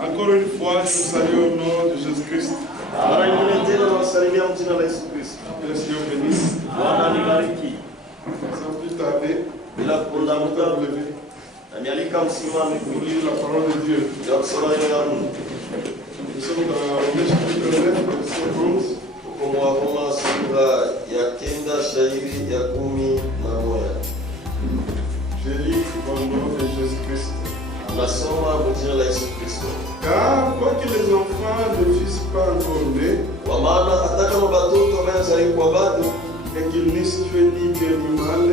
Encore une fois, je vous salue au nom de Jésus-Christ. Que le Seigneur bénisse. Sans plus tarder, pour lire la parole de Dieu. Nous sommes dans Romains chapitre 9, verset 11. Je lis au nom de Jésus-Christ. Car quoique les enfants ne fussent pas encore nés, et qu'ils n'eussent fait ni bien ni mal,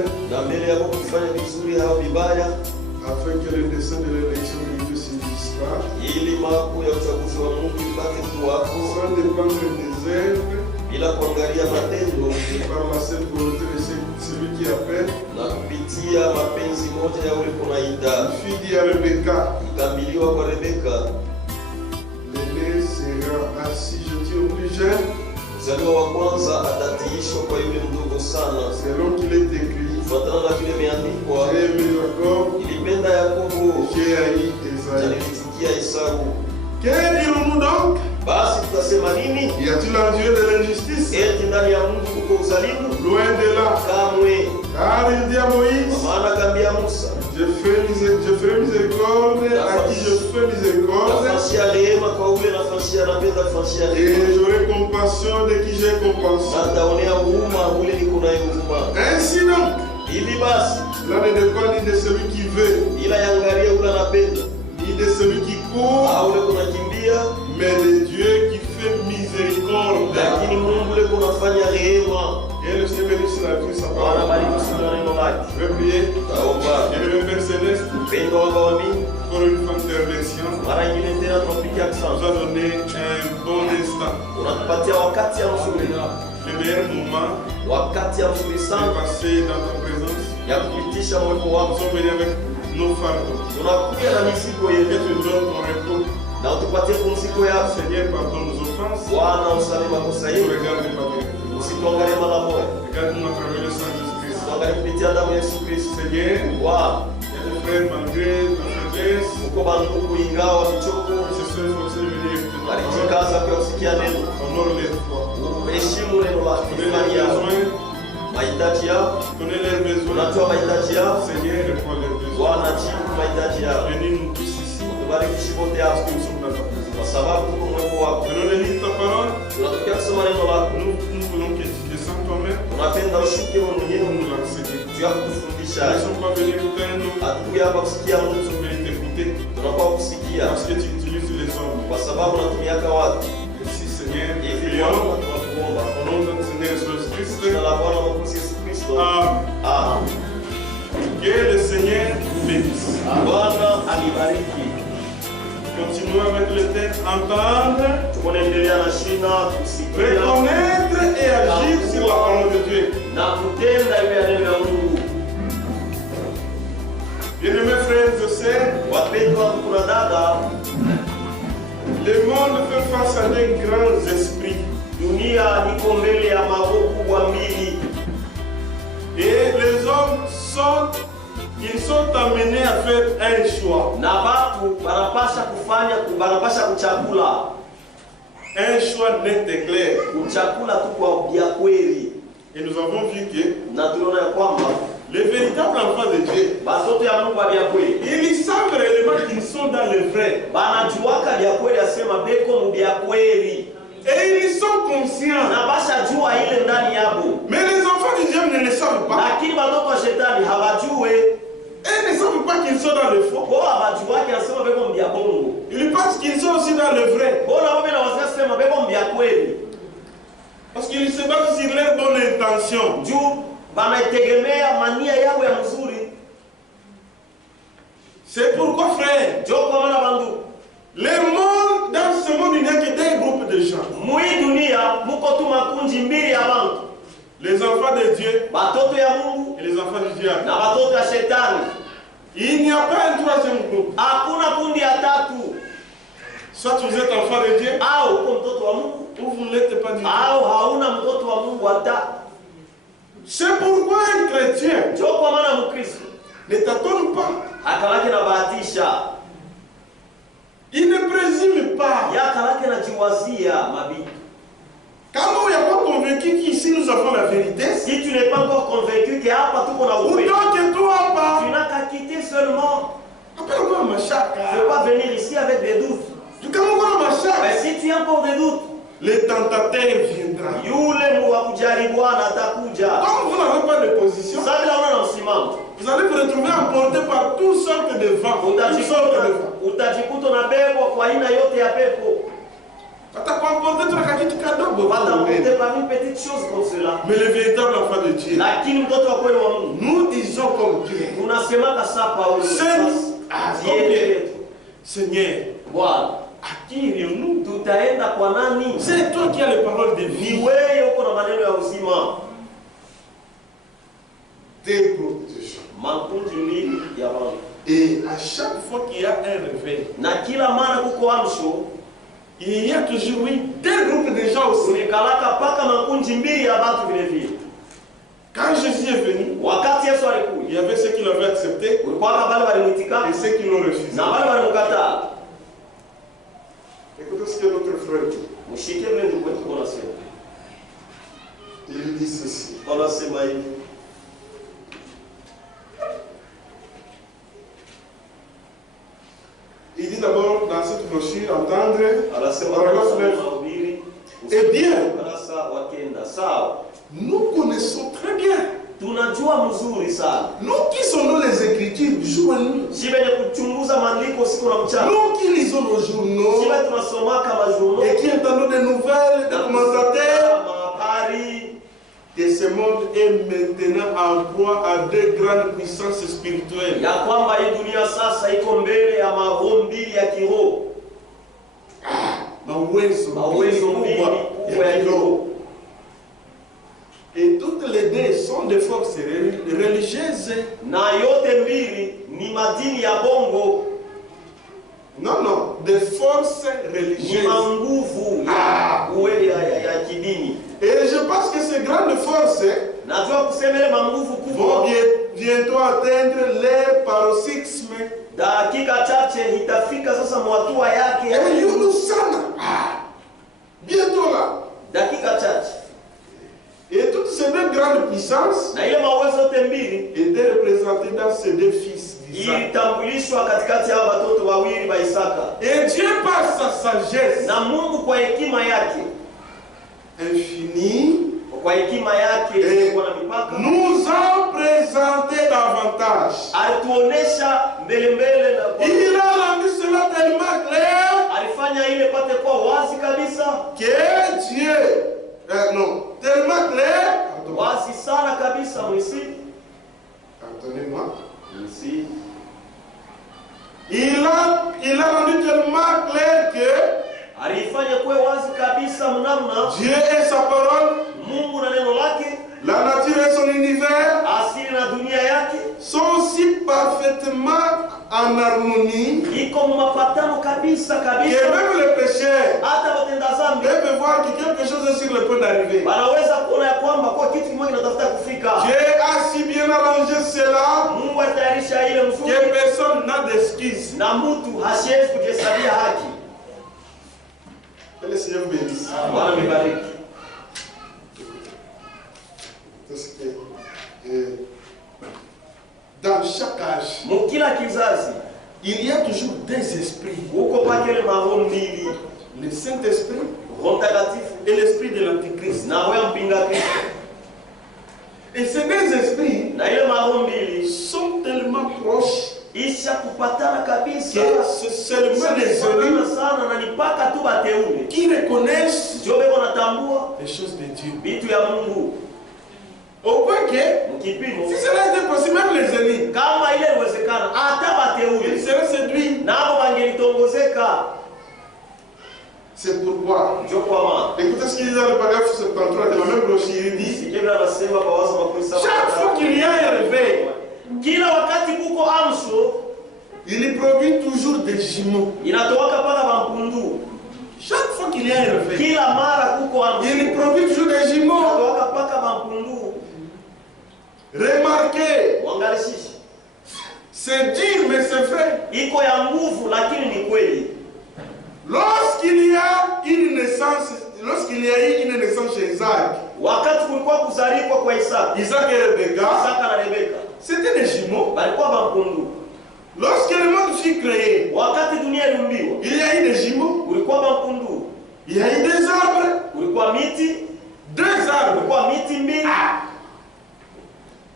afin que le dessein de l'élection de Dieu subsiste pas, sans dépendre des œuvres, par la seule volonté de celui qui appelle. Il fut dit à Rebecca, l'aîné sera assis jeté au plus jeune, selon qu'il est écrit, j'ai aimé Jacob, j'ai haï Esaü. Que dirons-nous donc? Y a-t-il en Dieu de l'injustice? Loin de là. Car il dit à Moïse, je ferai miséricorde à qui je fais miséricorde, et j'aurai compassion de qui j'ai compassion. Ainsi donc, là ne dépend ni de celui qui veut, ni de celui qui court, mais de Dieu qui fait miséricorde. Et le Seigneur bénisse la vie sa parole. Je vais prier. Et le Père Céleste, pour une fois d'intervention, nous a donné un bon instant. Le meilleur moment est passé dans ta présence. Nous sommes venus avec nos fardeaux. Que tu donnes ton repos. Seigneur, pardonne nos offenses. Ne regarde pas bien. Regarde-nous à travers le sang de Jésus-Christ. Seigneur, il y a des frères malgré la faiblesse, ce soir ils sont venus honore-les toi. Connais leurs besoins. Seigneur, réponds leurs besoins. Bénis-nous tous ici. Parce que nous sommes dans ta présence. Venons de lire ta parole. Nous voulons que tu descendes toi-même pour nous l'enseigner. Nous ne sommes pas venus pour faire nous. Nous sommes venus t'écouter. Parce que tu utilises les hommes. Merci Seigneur. Prions au nom de notre Seigneur Jésus-Christ. Amen. Que le Seigneur vous bénisse. Continuons avec le texte. Entendre, reconnaître et agir sur la parole de Dieu. Bien-aimés frères et sœurs, le monde fait face à des grands esprits. Et les hommes ils sont amenés à faire un choix. Un choix net et clair. Et nous avons vu que les véritables enfants de Dieu, ils savent réellement qu'ils sont dans le vrai. Et ils sont conscients. Mais les enfants du diable ne le savent pas. Et ils ne savent pas qu'ils sont dans le faux. Ils pensent qu'ils sont aussi dans le vrai. Parce qu'ils se basent sur leur bonne intention. C'est pourquoi, frère, le monde, dans ce monde, il n'y a que des groupes de gens. Les enfants de Dieu et les enfants du diable. Il n'y a pas un troisième groupe. Soit vous êtes enfant de Dieu, ou vous ne l'êtes pas du tout. C'est pourquoi un chrétien ne t'attend pas. Il ne préside kuwazia mabitu. Quand on n'est pas convaincu qu'ici nous avons la vérité, si tu n'es pas encore convaincu que hapa tuko na ukweli, tu n'as qu'à quitter seulement. Tu ne peux pas venir ici avec des doutes. Mais si tu as encore des doutes, le tentateur viendra. Comme vous n'avez pas de position, vous allez vous retrouver emporté par toutes sortes de vents. Mais le véritable enfant de Dieu, nous disons comme Dieu, Seigneur, à qui irions-nous? C'est toi qui as les paroles de vie. Des groupes de gens. Et à chaque fois qu'il y a un réveil, il y a toujours des groupes de gens aussi. Quand Jésus est venu, il y avait ceux qui l'avaient accepté et ceux qui l'ont refusé. Écoutez ce que notre frère dit. Il dit ceci. Il dit d'abord dans cette brochure, entendre, eh bien, nous connaissons très bien. Nous qui sommes les Écritures du jour et nuit. Nous qui lisons nos journaux et qui entendons des nouvelles, des commentateurs, que ce monde est maintenant en proie à deux grandes puissances spirituelles. Et toutes les deux sont des forces religieuses. Non, non, des forces religieuses. Et je pense que ces grandes forces vont bientôt atteindre leur paroxysme. Bientôt là. Et toutes ces deux grandes puissances étaient représentées dans ces deux fils d'Isaac. Et Dieu, par sa sagesse infinie, nous a présenté davantage. Il a rendu cela tellement clair que Dieu, tellement clair. Attendez-moi. Il a rendu tellement clair que Dieu est sa parole, la nature et son univers sont si parfaitement en harmonie que même les pécheurs peuvent voir que quelque chose est sur le point d'arriver. Dieu a si bien arrangé cela que personne n'a d'excuses. Que le Seigneur vous bénisse. Parce que dans chaque âge, il y a toujours des esprits. Le Saint-Esprit et l'esprit de l'Antichrist. Et ces deux esprits sont tellement proches que c'est seulement les élus qui reconnaissent les choses de Dieu. Au point que, si cela était possible, même les élus, ils seraient séduits. C'est pourquoi, écoutez ce qu'il dit dans le paragraphe 73 de la même brochure, il dit, chaque fois qu'il y a un réveil, il produit toujours des jumeaux. Chaque fois qu'il y a un réveil, il produit toujours des jumeaux. Remarquez, c'est dur mais c'est vrai. Lorsqu'il y a une kuzaliwa kwa Isaka. Isaac et Rebecca, Isaka na Rebeka c'était des jumeaux. walikuwa bampundu. Lorsque le monde fut créé, Wakati dunia iliumbiwa, il y a eu des jumeaux, ulikuwa bampundu. il y a eu des arbres, Ulikuwa miti, deux arbres. ulikuwa miti mbili.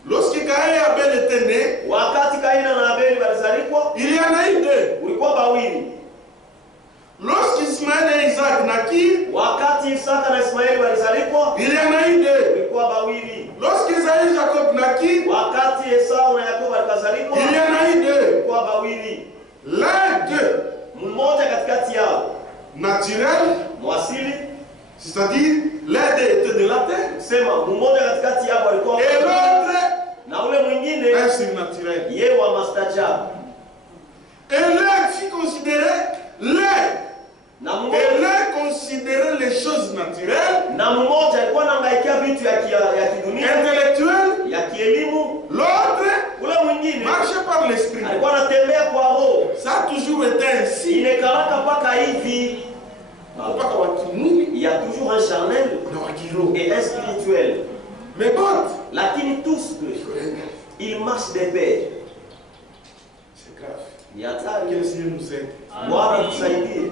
Lorsque Caïn et Abel étaient nés, Wakati Kaina na Abeli walizaliwa, il y en a eu deux. ulikuwa bawili. Lorsqu'Ismaël et Isaac naquirent, Wakati Isaka na Ismaeli walizaliwa, il y en a eu deux. ulikuwa bawili. Lorsqu'Ésaü et Jacob naquirent, Wakati Esau na Yakobo walikazaliwa, il y en a eu deux. ulikuwa bawili. L'un d'eux, Mmoja katikati yao naturel, mwasili, c'est-à-dire l'un d'eux était de la terre, sema mmoja katikati yao alikuwa et l'autre, na ule mwingine un surnaturel. yeye wa mastajabu. Et l'un fut considéré, Na et mmoja l'un considérait les choses naturelles, na mmoja alikuwa anaangaikia vitu ya kidunia intellectuelles, ya kielimu, l'autre ule mwingine marchait par l'esprit. alikuwa anatembea kwa roho. Ça a toujours été ainsi. Inekalaka mpaka hivi. Mpaka wakimwili Il y a toujours un charnel na wakiroho. et un spirituel. Mais bon, Lakini tous deux, ils marchent de pair. c'est grave. Ni Que hatari. le Seigneur nous aide. Bwana tusaidie.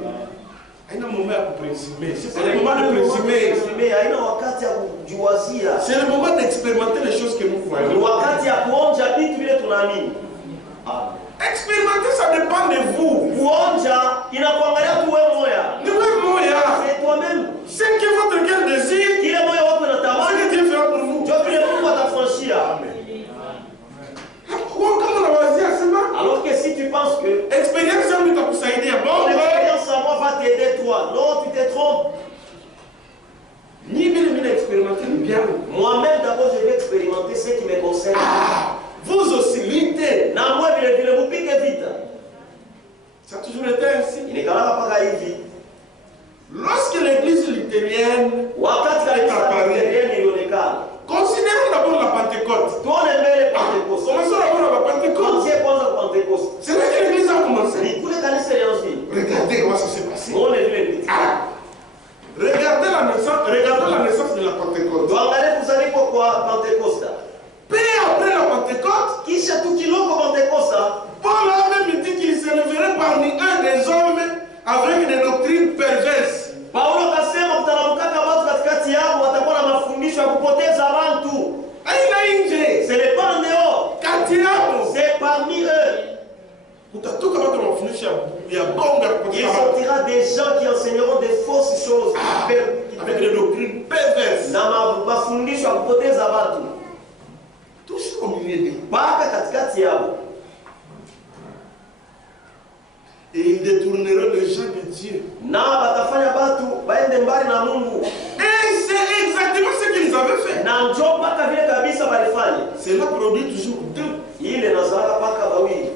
Haina moment ya kuprincimer. C'est pas C'est le moment de princimer. haina wakati ya kujiwazia. C'est le moment d'expérimenter les choses que nous Ni croyons. wakati ya kuonja vitu vile tunaamini. Expérimenter, ça dépend de vous. Kuonja inakuangalia tu wewe moya. Ne vous moya. C'est toi-même. Ce que votre cœur désire, Kile moyo wako ce unatamani, que Dieu fera pour vous. ndio vile Mungu atafranchia. Kama unawazia sema, Alors que si tu penses que expérience yangu itakusaidia. Bon, l'expérience à moi va t'aider toi, non, tu te trompes. ni vile mimi expérimenter ni bien. Moi-même d'abord je vais expérimenter ce qui me concerne. Vous aussi luttez. Na moi vile mupige vita. Ça a toujours été ainsi. Inekalaka mpaka hivi. Lorsque l'église luthérienne, Wakati kanisa Lutheriani ilionekana. considérons d'abord la Pentecôte. Tuone mbele Pentecoste. Commençons d'abord la Pentecôte. Tuanzie kwanza kwa Pentecoste. C'est là que l'église a commencé. Ni kule kanisa ilianzia. Regardez comment ça s'est passé. Muone vile vitu. Regardez la naissance de la Pentecôte. Tuangalie kuzaliwa kwa Pentecoste. Peu après la Pentecôte, Kisha tu kiloko Pentecoste, Paul a même dit qu'il s'élèverait parmi un des hommes avec des doctrines perverses. Paulo akasema kutalamkaka watu katikati yao watakuwa na mafundisho ya kupoteza watu. Aina nje. Ce n'est pas en dehors, Kati yao. c'est parmi eux. Kutatoka watu mafundisho ya bonga Il kupoteza watu. sortira des gens qui enseigneront des fausses choses. Avec des doctrines perverses. Na mafundisho ya kupoteza watu. Tous au milieu d'eux. Mpaka katikati yao. Et ils détourneront les gens de Dieu. Na batafanya watu baende mbali na Mungu. Et c'est exactement ce qu'ils avaient fait. Na njoo mpaka vile kabisa walifanya. Cela produit toujours deux. Ile nazala mpaka bawili.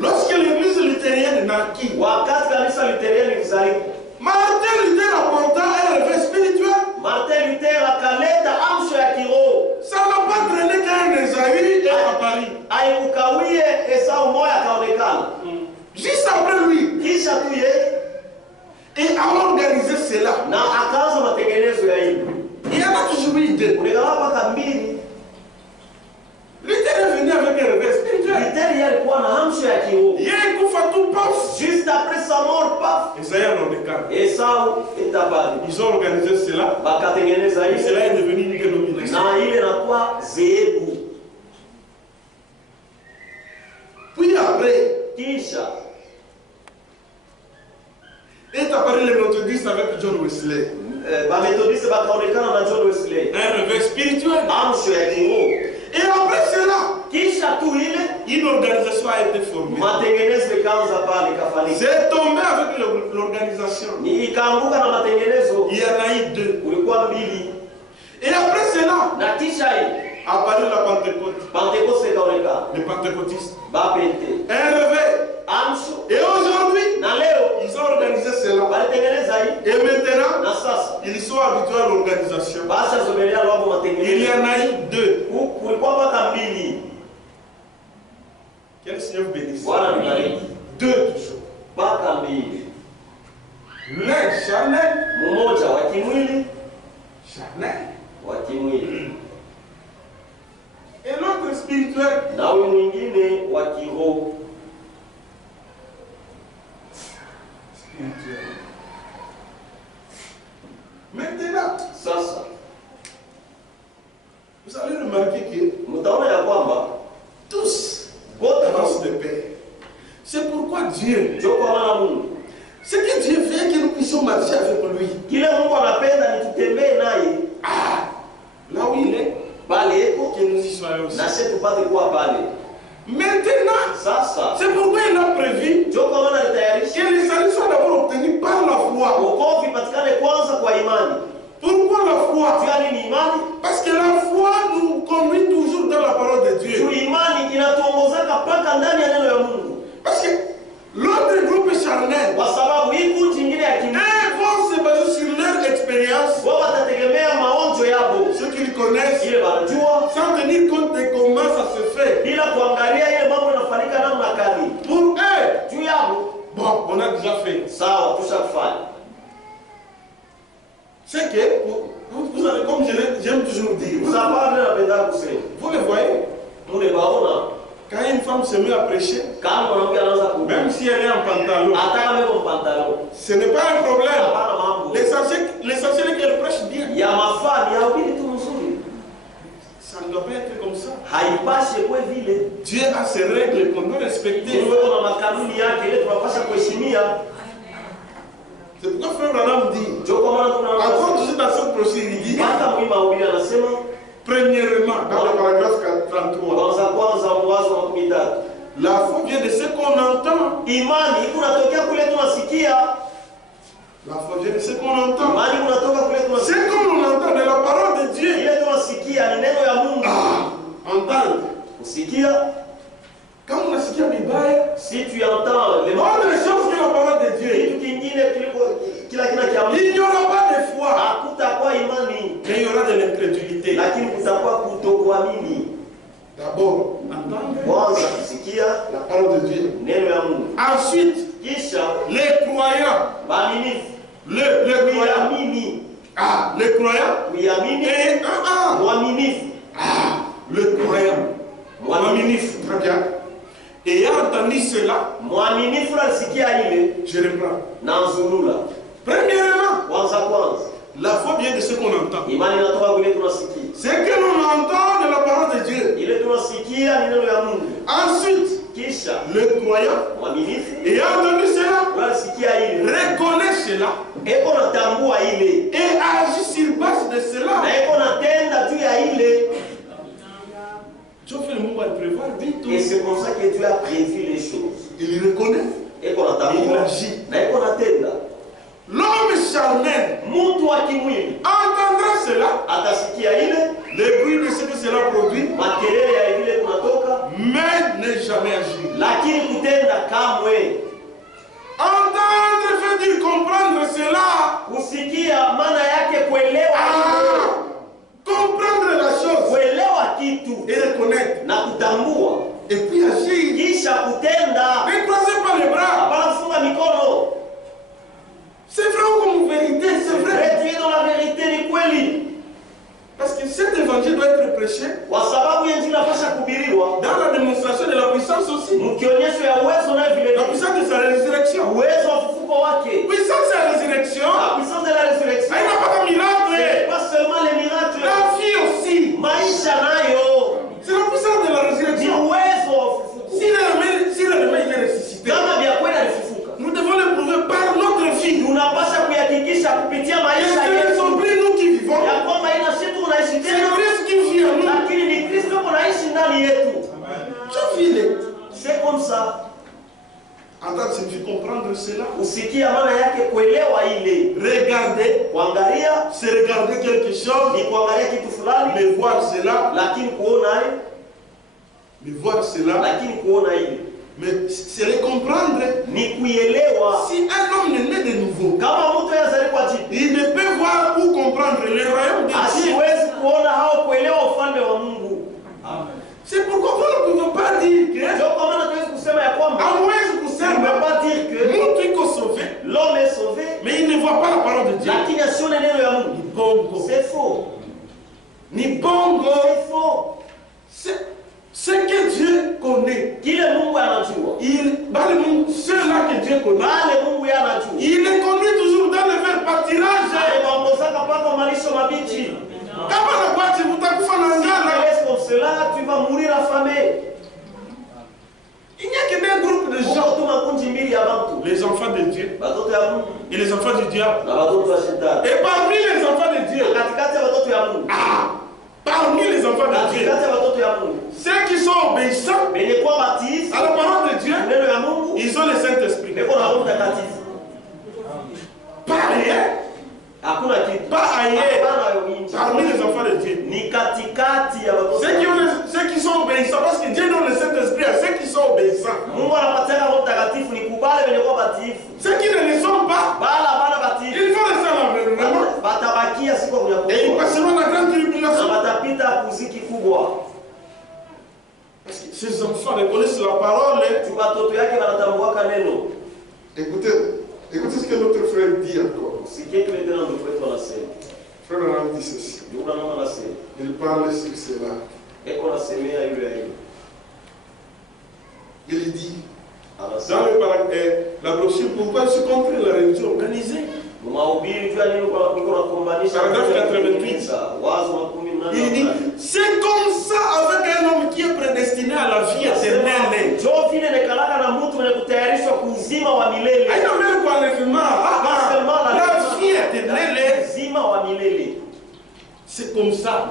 Lorsque l'église luthérienne naquit, Wakati kanisa Lutheriani lizaliwa, Martin Luther apporta un réveil spirituel. Martin Luther akaleta amsho ya kiroho. Ça n'a pas traîné qu'un Esaü est à Paris. Haikukawie Esau moya akaonekana. Juste après lui, Kisha tu yeye et a organisé cela. na akaanza matengenezo ya hivi. Il y en a toujours eu deux. Unaelewa mpaka mbili. Luther est venu avec un réveil spirituel. Luther yeye alikuwa na amsho ya kiroho. Il y a un coup fatou, paf. Juste après sa mort, paf, Esaü en Ondécan. Esau itabali. Ils ont organisé cela. Bakatengeneza Et hivi cela est devenu une dénomination. na ile nakuwa zehebu. Puis après, Kisha est apparu les méthodistes avec John Wesley. Bamethodiste bakaonekana na John Wesley. Un réveil spirituel. Amsho ya kiroho. Et après cela, Kisha tu ile une organisation a été formée. matengenezo ikaanza pale ikafanyika. C'est tombé avec l'organisation. Ni ikaanguka na matengenezo. Il y en a eu deux. Ulikuwa mbili. Et après cela, Na kisha hii apparu la Pentecôte. Pentecoste ikaonekana. Les pentecôtistes. Bapente. Un réveil. Amsho. Et aujourd'hui, Na leo ils ont organisé cela. walitengeneza hii. Et maintenant, Na sasa ils sont habitués à l'organisation. basi zomelea lwabo Il y matengenezo. en a eu deux. Kulikuwa mpaka mbili. Que le Seigneur vous bénisse. Bwana nibariki. Deux toujours. Mpaka mbili. L'un charnel. Mmoja wa kimwili, Charnel. wa kimwili. connaissent, sans tenir compte de comment ça se fait. Pour eux, bon, on a déjà fait. C'est que, vous savez, comme j'aime toujours dire, vous le voyez, quand une femme se met à prêcher, même si elle est en pantalon, ce n'est pas un problème. L'essentiel est qu'elle prêche bien. Ça ne doit pas être comme ça. Dieu a ses règles qu'on doit respecter. C'est pourquoi Frère Branham dit, encore toujours dans cette procédure, il dit, premièrement, dans le paragraphe 33, la foi vient de ce qu'on entend. La foi vient de ce qu'on entend. Ce qu'on entend de la parole de Dieu. Entendre. Quand on a sikia Bible, si tu entends les choses que la parole de Dieu, il n'y aura pas de foi, mais il y aura de l'incrédulité. D'abord, entendre la parole de Dieu. Ensuite, les croyants. Les croyants. Les croyants. Et le croyant. Très bien. Et ayant entendu cela, je reprends. Premièrement, la foi vient de ce qu'on entend. Ce que l'on entend de la parole de Dieu. Ensuite, le croyant, ayant entendu cela, reconnaît cela et agit sur base de cela. Dieu fait le mot à prévoir, dit tout. Et c'est pour ça que Dieu a prévu les choses. Il reconnaît. Et il agit. L'homme charnel entendra cela, le bruit de ce que cela produit, mais ne jamais agir. Entendre veut dire comprendre cela. Comprendre la chose et reconnaître et puis agir. Ne croisez pas les bras. C'est vrai comme vérité, c'est vrai. Parce que cet évangile doit être prêché dans la démonstration de la puissance aussi. La puissance de sa résurrection. Puissance de la résurrection. Il n'y a pas de miracle. La vie aussi. C'est la puissance de la résurrection. Si l'ennemi est ressuscité, nous devons le prouver par notre vie. Et ce ne sont plus nous qui vivons. C'est le Christ qui vit en nous. C'est comme ça. Entendre signifie comprendre cela. Regarder, c'est regarder quelque chose, mais voir cela, mais c'est le comprendre. Si un homme est né de nouveau, il ne peut voir ou comprendre le royaume de Dieu. C'est pourquoi nous ne pouvons pas dire que l'homme est sauvé, mais il ne voit pas la parole de Dieu. C'est faux. C'est faux. Ce que Dieu connaît, ceux-là que Dieu connaît, il est connu toujours dans le verbe pâturage. Tu vas mourir affamé. Il n'y a que des groupes de gens, les enfants de Dieu et les enfants du diable. Et parmi les enfants de Dieu, parmi les enfants de Dieu, ceux qui sont obéissants à la parole de Dieu, ils ont le Saint-Esprit. Pas ailleurs. Pas ailleurs. Parmi les enfants de Dieu. Ceux qui sont obéissants, parce que Dieu donne le Saint-Esprit à ceux qui sont obéissants. Ceux qui ne le sont pas, ils vont rester à l'environnement. Et ils passeront la grande tribulation. kufugwa. Parce que ces enfants reconnaissent la parole. Watoto yake wanatambuaka neno. Écoutez ce que notre frère dit encore. Sikia kile tena ndugu wetu anasema. Frère Aram dit ceci. Ndugu anasema. Il parle sur cela. Eko nasemea yule yule. Il dit dans la brochure, pourquoi se contre la religion organisée? Paragraphe 88. Il dit, c'est comme ça avec un homme qui est prédestiné à la vie éternelle. Aïna même pas l'enlèvement. La vie éternelle. C'est comme ça.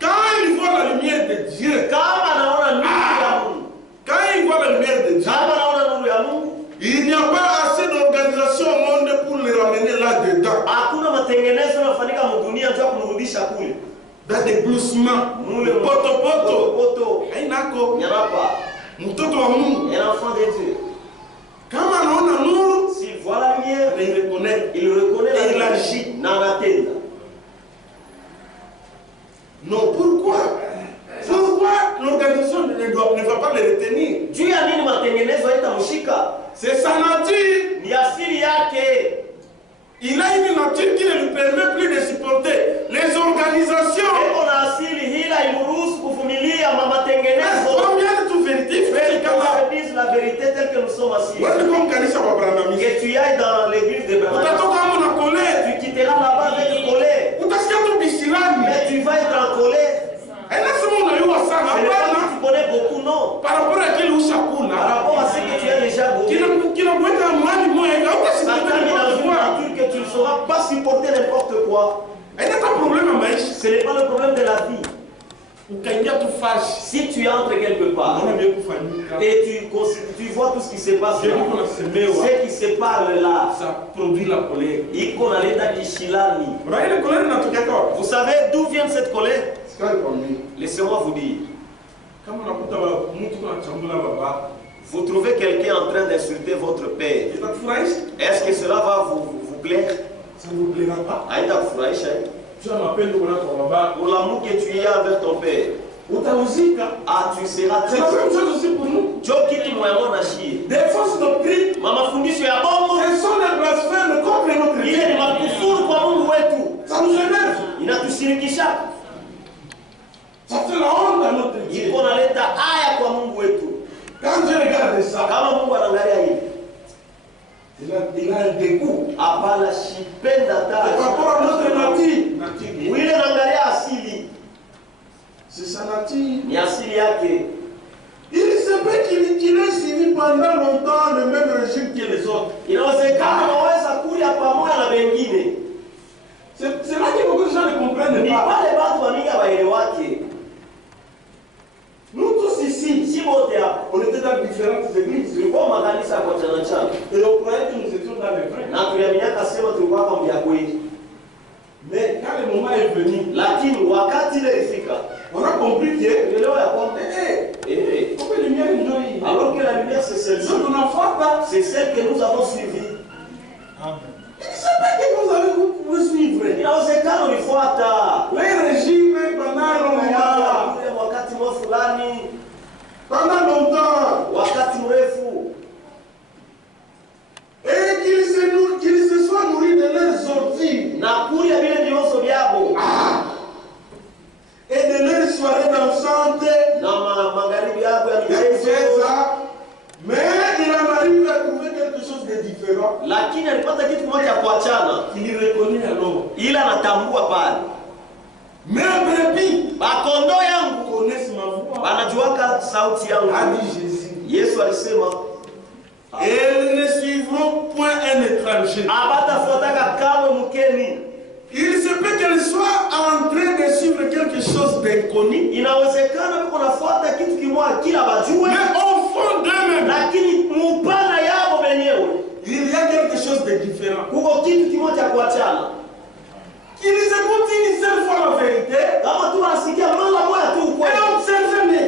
Quand il voit la lumière de Dieu, quand il voit la lumière de Dieu, il n'y a pas assez d'organisation au monde pour les ramener là-dedans. Dans des gloussements, poto. Un enfant de Dieu. S'il voit la lumière, il reconnaît et il la agit. Non, pourquoi l'organisation ne va pas le retenir? C'est sa nature. Il a une nature qui ne lui permet plus de supporter les organisations. Combien de tout vérités? La vérité telle que nous sommes assis. Que tu ailles dans l'église de Branham. Tu quitteras là-bas avec colère. Mais tu vas être en colère. Ce n'est pas que tu connais beaucoup, non. Par rapport à qui à ce que tu as déjà goûté. Que tu ne sauras pas supporter n'importe quoi. Ce n'est pas le problème de la vie. Si tu entres quelque part et tu vois tout ce qui se passe là, ce qui se parle là, ça produit la colère. Vous savez d'où vient cette colère? Laissez-moi vous dire. Vous trouvez quelqu'un en train d'insulter votre père. Est-ce que cela va vous plaire? Ça ne vous plaira pas. Tu pour l'amour que tu as avec ton père. Tu seras c'est la même chose aussi pour nous. Des fausses doctrines. Ce sont les blasphèmes contre notre Dieu. Ça nous énerve. Ça fait la honte à notre Dieu. Quand je regarde ça, il a un dégoût. Par rapport à notre nature. C'est sa nature. Il se peut qu'il ait suivi pendant longtemps le même régime que les autres. C'est là que beaucoup de gens ne comprennent pas. Nous tous ici, on était dans différentes églises. Et on croyait que nous étions dans les vrais. Mais quand le moment est venu, on a compris que alors que la lumière c'est celle-ci, c'est celle que nous avons suivie. Il ne sait pas que vous avez vous suivre. Les régimes pendant longtemps. Et qu'ils se soient nourris de leurs orties. Et de leurs soirées dansantes. Mais il en arrive à trouver quelque chose de différent. Il reconnaît alors. Mais brebis connaissent ma voix. A dit Jésus. Et ils ne suivront point un étranger. Il se peut qu'elle soit en train de suivre quelque chose d'inconnu. Mais au fond d'eux-mêmes, il y a quelque chose de différent. Qu'ils écoutent une seule fois la vérité et observez.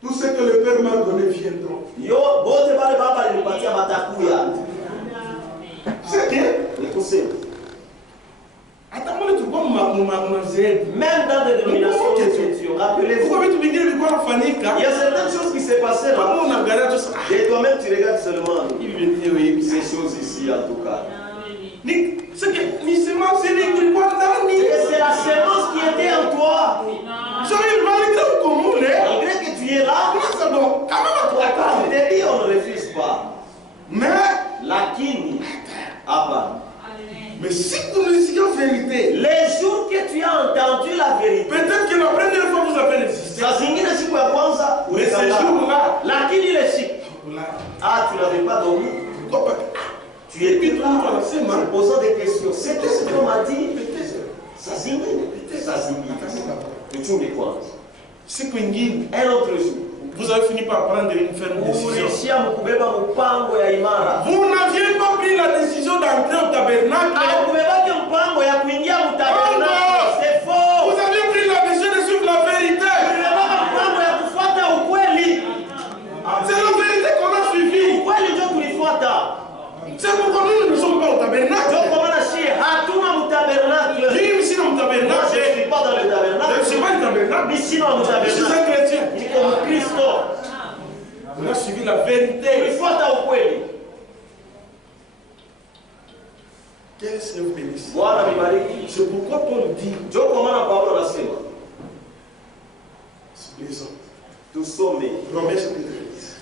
Tout ce que le Père m'a donné viendront. C'est que attends, moi, tu vois Il y a certaines choses qui s'est passées là. Et toi-même tu regardes seulement ces choses ici en tout cas. Et c'est la sémence qui était en toi. Malgré que tu es là, tu te dis on ne refuse pas. Mais Lakini, Abba. Mais si nous récitions vérité, les jours que tu as entendu la vérité, peut-être que la première fois vous avez résisté. Mais ce jour-là, lakini le siku, ah, tu n'avais pas dormi. Tu étais là, posant des questions. C'est tout ce qu'on m'a dit. Ça zingine. Un autre jour. Vous avez fini par prendre une ferme décision. Vous n'aviez pas pris la décision d'entrer au tabernacle. C'est faux. Vous avez pris la décision de suivre la vérité. C'est la vérité qu'on a suivie. C'est pourquoi nous ne sommes pas au tabernacle. Qui est ici dans le tabernacle? Je ne suis pas dans le tabernacle. Je ne suis pas le tabernacle. Je suis un chrétien. On a suivi la vérité. Quel Seigneur bénisse. C'est pourquoi Paul dit Romains chapitre 10.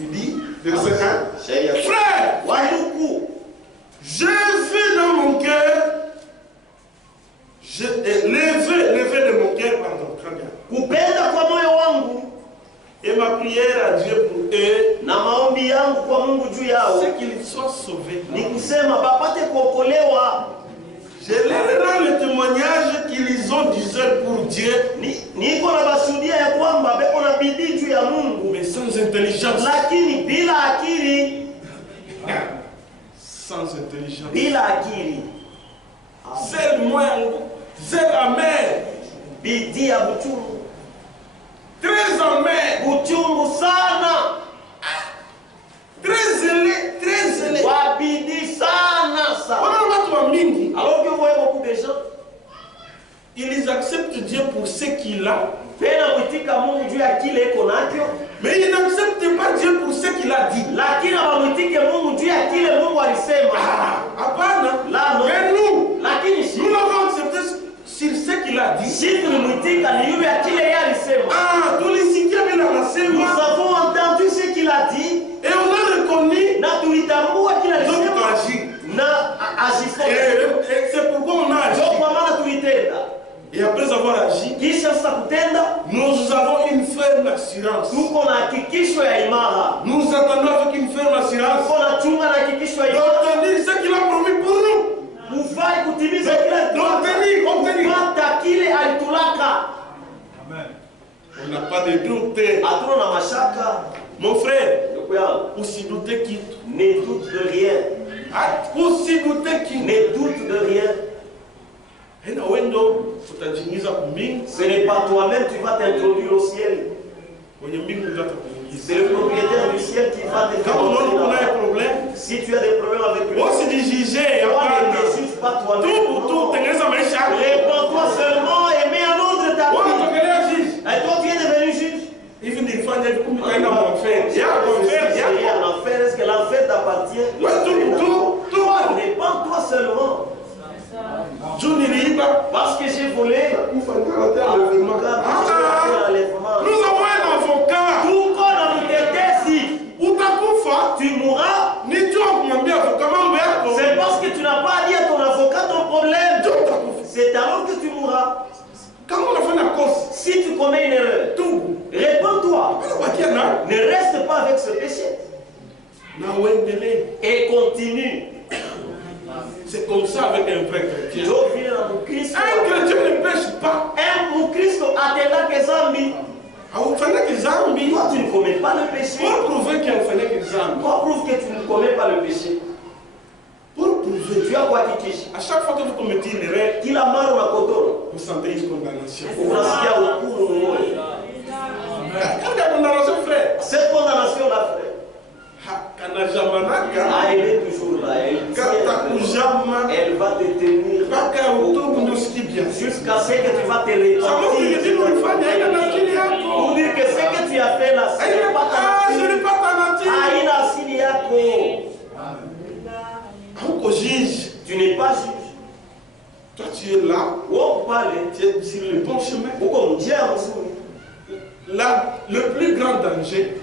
Il dit, verset 1, frère, j'ai vu dans mon cœur, levé de mon cœur, pardon, très bien. Et ma prière à Dieu pour eux, c'est qu'ils soient sauvés. Je leur rends le témoignage qu'ils ont du zèle pour Dieu, mais sans intelligence. Sans intelligence. Zèle moyen, zèle amer. Très amer. Très zélé, très zélé. Alors que vous voyez beaucoup de gens, ils acceptent Dieu pour ce qu'il a, mais ils n'acceptent pas Dieu pour ce qu'il a dit. Mais nous l'avons accepté sur ce qu'il a dit. Nous avons entendu ce qu'il a dit Et on a reconnu notre agir. Et c'est pourquoi on a agi. Et après avoir agi, nous avons une ferme assurance. Nous attendons avec une ferme assurance d'obtenir ce qu'il a promis pour nous. D'obtenir. On n'a pas de doute. Mon frère, aussi douter qui ne doute de rien. Aussi douter qui ne doute de rien. Ce n'est pas toi-même qui vas t'introduire au ciel. C'est le propriétaire du ciel qui va t'introduire. Si tu as des problèmes avec lui, ne juge pas toi-même. Réponds-toi seulement et mets un autre ta vie. Et toi tu es devenu juge. Il y a l'enfer. Est-ce que l'enfer t'appartient? Réponds-toi seulement. Parce que j'ai volé. Nous avons un avocat. Tu mourras. C'est parce que tu n'as pas dit à ton avocat ton problème. C'est alors que tu mourras. Si tu commets une erreur, réponds-toi. Ne reste pas avec ce péché. Et continue. C'est comme ça avec un vrai chrétien. Un chrétien ne pêche pas. Toi, tu ne commets pas le péché. Pour prouver qu'il fallait que toi, prouve que tu ne commets pas le péché. Pour prouver. Tu as quoi qui à chaque fois que vous commettez une erreur, vous sentez une condamnation. Quelle condamnation, frère? Cette condamnation-là, frère. Elle est toujours là. Elle va te tenir jusqu'à ce que tu vas te repentir. tu es là, tu es sur le bon chemin. Là, le plus grand danger,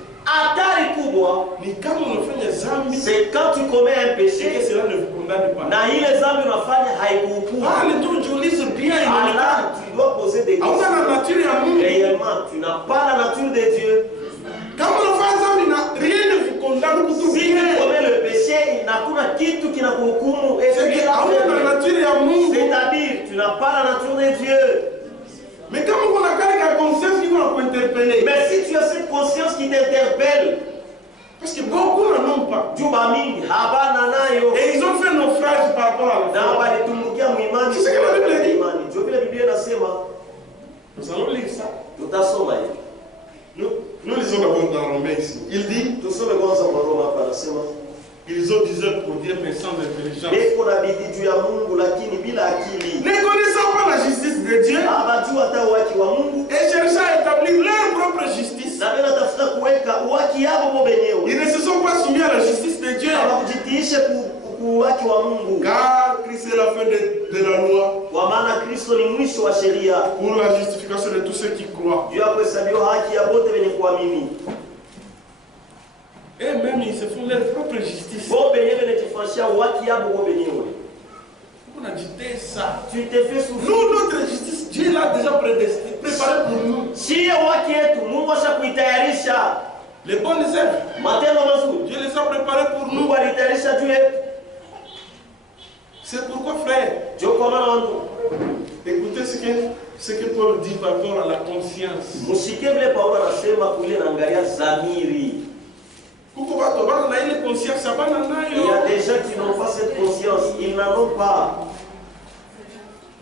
c'est quand tu commets un c'est péché. que cela ne vous condamne pas. Na ile zambi unafanya haikuhukumu. Ah, les trucs jolis, bien, Allah, tu dois poser des questions. la nature à nous. Réellement, tu n'as pas la nature de Dieu. Quand on fait ça, rien ne vous condamne pour tout Si tu bien. commets le péché, hakuna kitu kinakuhukumu. C'est que la nature à nous. C'est-à-dire, tu n'as pas la nature de Dieu. Mais quand on a la conscience qui va interpeller. Mais si tu as cette conscience qui t'interpelle, parce que beaucoup n'en ont pas. Et ils ont fait naufrage par rapport à la foi. C'est ce que la Bible dit. Nous allons lire ça. Nous lisons d'abord dans Romains ici. Il dit, ils ont des œuvres pour dire mais sans intelligence. Ne connaissant pas la justice de Dieu et cherchant à établir leur propre justice, ils ne se sont pas soumis à la justice de Dieu. Car Christ est la fin de la loi pour la justification de tous ceux qui croient. Et même ils se font leur propre justice. On a dit ça. Tu t'es fait souffrir. Nous, notre justice, Dieu l'a déjà prédestiné, préparé pour nous. Les bonnes œuvres, Dieu les a préparées pour nous. C'est pourquoi, frère, écoutez ce que Paul dit par rapport à la conscience. Il y a des gens qui n'ont pas cette conscience, ils n'en ont pas.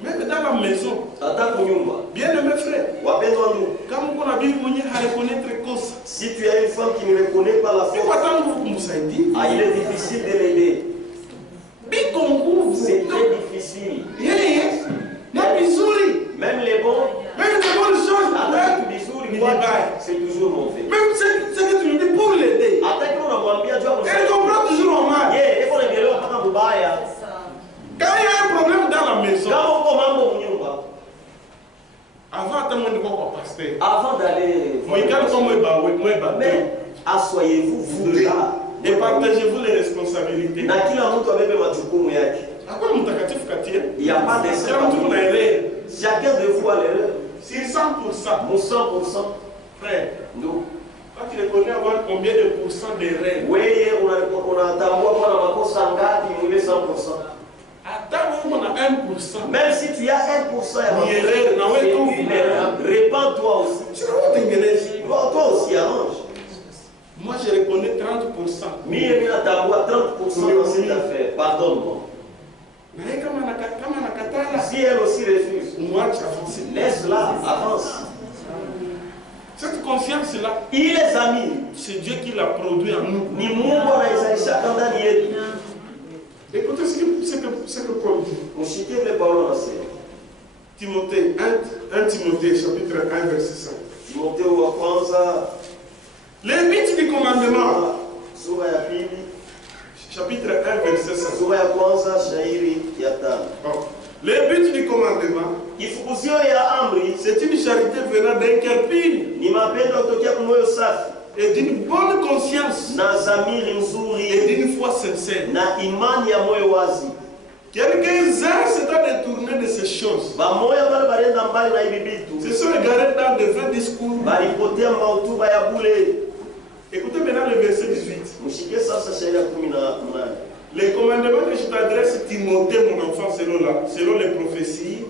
Même dans la maison, bien aimé frère, si tu as une femme qui ne reconnaît pas la faute, il est difficile de l'aider. C'est très difficile. Même les bons, c'est toujours mauvais. Même ce que tu lui dis pour l'aider, elle comprend toujours mal. Quand il y a un problème dans la maison, avant d'aller, mais assoyez-vous vous de là et partagez-vous les responsabilités. Il n'y a pas de chacun de vous a l'erreur. Sur 100%, Nous 100%. frère, Nous. toi tu reconnais avoir combien de pourcents d'erreurs? Oui, on a il est 100%. Même si tu as 1%, une erreur, répands-toi aussi. Toi aussi, arrange. Moi je reconnais 30%. Mais il y a 30% dans cette affaire. Pardonne-moi. Si elle aussi refuse, laisse-la, avance. Cette conscience-là, Il est ami. c'est Dieu qui l'a produit en nous. Ni Mungu anaizalisha ndani yetu. Écoutez ce que Paul dit. Mshikile Paulo anasema. Timothée, 1 Timothée, chapitre 1, verset 5. Timotheo wa kwanza, Les buts du commandement, sura ya pili, chapitre 1, verset 5. sura ya kwanza, shairi ya 5. Bon. Les buts du commandement, Ifukuzio ya amri c'est une charité venant d'un cœur pur ni mapendo kutokea kwa moyo safi et d'une bonne conscience na dhamiri et nzuri d'une foi sincère. na imani ya moyo wazi. Quelques-uns s'étant détournés de ces choses, Bamoya bale barenda mbali na hivi se vitu, sont égarés dans de vains discours. balipotea mahotuba ya bule. Écoutez maintenant le verset 18. Mshike sasa shairi ya 18. Les commandements que je t'adresse, Timothée, mon enfant, selon les prophéties,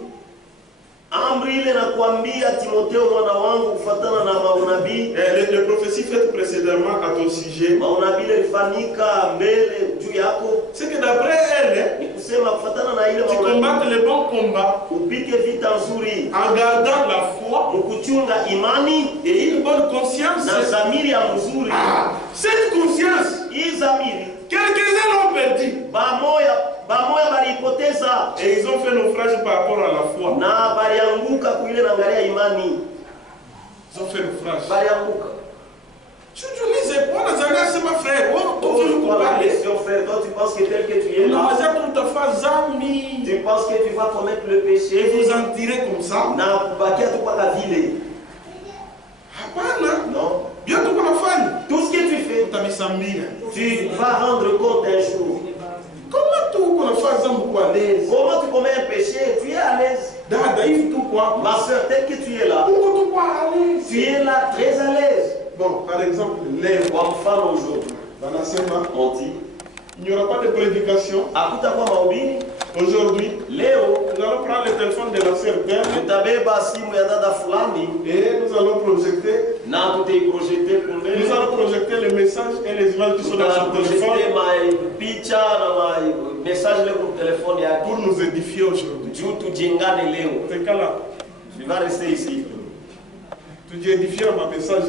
Amri ile nakwambia Timotheo mwana wangu kufuatana na maunabii. les prophéties faites précédemment à ton sujet, Maunabii ilifanyika mbele juu yako. c'est que d'après elles, Ni kusema kufuatana na ile tu maunabii combattes le bon combat upige vita nzuri, en gardant la foi mkuchunga imani et une bonne conscience. na dhamiri ya mzuri. Cette conscience, Hii dhamiri quelques-uns l'ont perdu bamoya baliipoteza et ils ont fait naufrage par rapport à la foi. na balianguka kuile na ngalia imani, Ils ont fait naufrage. balianguka. Tu disais, on a jamais assez ma frère. Oh, tu veux nous parler. Frère, toi tu penses que tel que tu es On a là, déjà toute ta Tu penses que tu vas commettre le péché et vous en tirez comme ça? Non. Bien tout qu'on a fait. Tout ce que tu fais, tu vas rendre compte un jour. Comment tout qu'on a fait ça beaucoup à l'aise? Comment tu commets un péché, tu es à l'aise. Ma soeur, tel que tu es là, tu es là très à l'aise. Bon, par exemple, les Comme femme aujourd'hui, dans la semaine, on dit, il n'y aura pas de prédication. Aujourd'hui, Léo, nous allons prendre le téléphone de la sœur Belle et nous allons projeter. Nous allons projeter les messages et les images qui sont dans son téléphone pour nous édifier aujourd'hui. C'est qu'à là. Tu vas rester ici. Tu édifies ma message,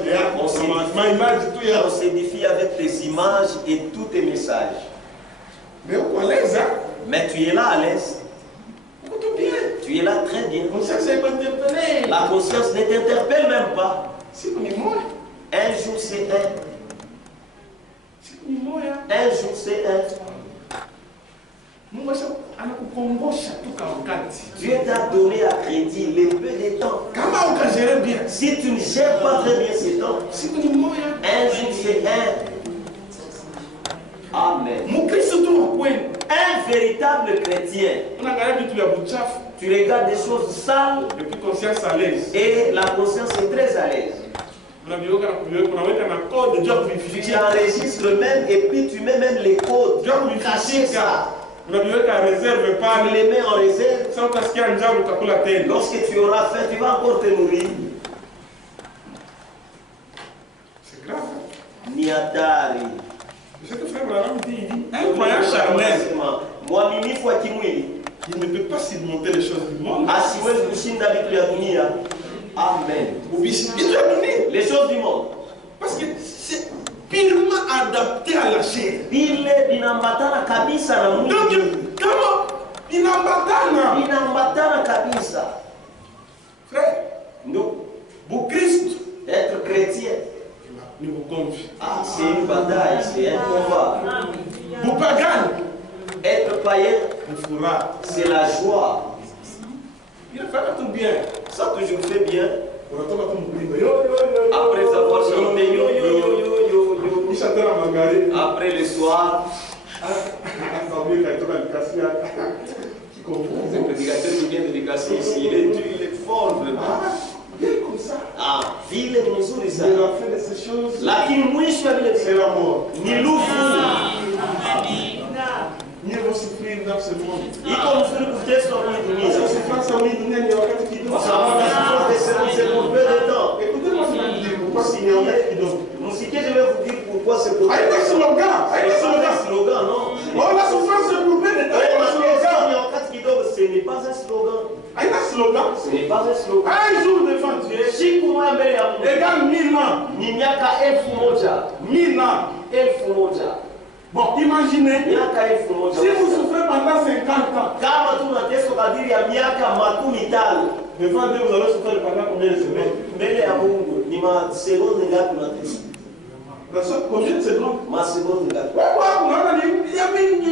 ma image, tout. On s'édifie avec tes images et tous tes messages. Mais on est à l'aise, hein? Mais tu es là à l'aise. Tu es là très bien. La conscience ne t'interpelle même pas. Un jour c'est un. Un jour c'est un. Dieu t'a donné à crédit les peu de temps. Si tu ne gères pas très bien ces temps, un jour c'est un. Amen. Un véritable chrétien, tu regardes des choses sales et la conscience est très à l'aise. Tu enregistres même et puis tu mets même les codes. Cacher ça. Tu les mets en réserve. Lorsque tu auras faim, tu vas encore te nourrir. C'est grave. Niatari. C'est que frère Branham dit, un croyant charnel qui ne peut pas surmonter les choses du monde. Amen. Les choses du monde. Parce que c'est purement adapté à la chair. Donc, comment inambatana kabisa. Frère, nous, pour Christ, être chrétien, c'est une bataille, c'est un combat. Pour pagan, être païen, c'est la joie. Il fait tout bien. Ça toujours fait bien. Après avoir chanté yo yo yo yo yo yo. Après le soir. Le prédicateur qui vient de l'éducation ici, il est fort vraiment. Comme ça. Ah, vile mzuri sana. Il a fait de ces choses. Lakini mwisho wa vile c'est la mort. Ni lufu. Mieux vaut souffrir dans ce monde. Iko mzuri kuteswa kwenye dunia. Sasa souffrance au dunia ni wakati kidogo. Sababu c'est pour peu de temps. Écoutez-moi, je vais vous dire pourquoi c'est une wakati kidogo. Musikie, je vais vous dire pourquoi c'est pour peu de temps. Haina slogan. Haina slogan, non. Oh, la souffrance c'est pour peu de temps. Haina slogan. Ce n'est pas un slogan. Haina slogan. Ce n'est pas un slogan. Un jour devant Dieu. Siku moja mbele ya Mungu. Égale 1000 ans. Ni miaka 1000. 1000 ans. 1000. Bon, imaginez. Miaka 1000. Si vous souffrez pendant 50 ans. Kama tunateswa kadiri ya miaka 50. Devant Dieu, vous allez souffrir pendant combien de semaines? Mbele ya Mungu ni masekunde ngapi unateswa? Combien de secondes? Ma seconde ngapi?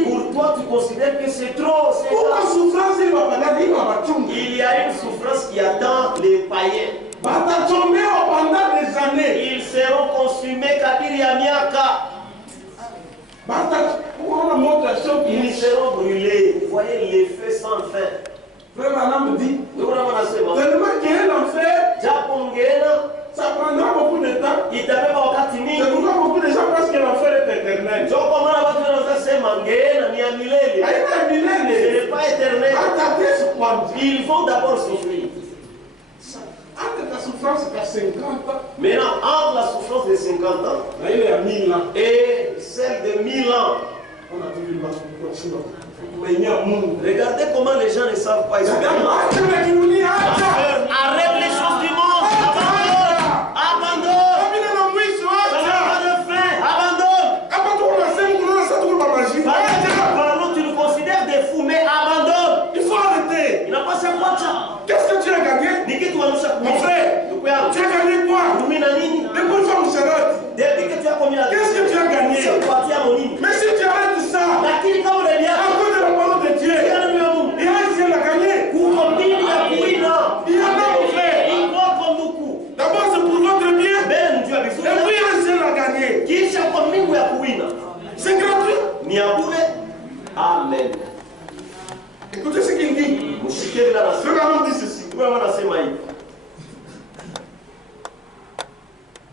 Pour toi, tu considères que c'est trop. Pourquoi souffrance il va pas dire il y a une souffrance qui attend les païens. Pendant des années. Ils seront consumés kadiri ya miaka. Ils seront brûlés. Vous voyez les feux sans fin. Frère Branham dit, tellement qu'il y a un enfer, ça prendra beaucoup de temps. C'est pourquoi beaucoup de gens pensent que l'enfer est éternel. Ce n'est pas éternel. Ils vont d'abord souffrir. Entre la souffrance à 50 ans. Maintenant, entre la souffrance de 50 ans et celle de 1000 ans, on a vu la souffrance. Regardez comment les gens ne savent pas. Arrête les choses du monde. Abandonne. Pardon, tu nous considères des fous, mais abandonne. Il faut arrêter. Il n'a pas sa poche. Qu'est-ce que tu as gagné? Mon frère, tu as gagné quoi? Depuis fois où qu'est-ce que tu as gagné? Mais si tu arrêtes ça, à cause de la parole de Dieu, ni ya bure. Amen. Écoutez ce qu'il dit. Frère dit ceci.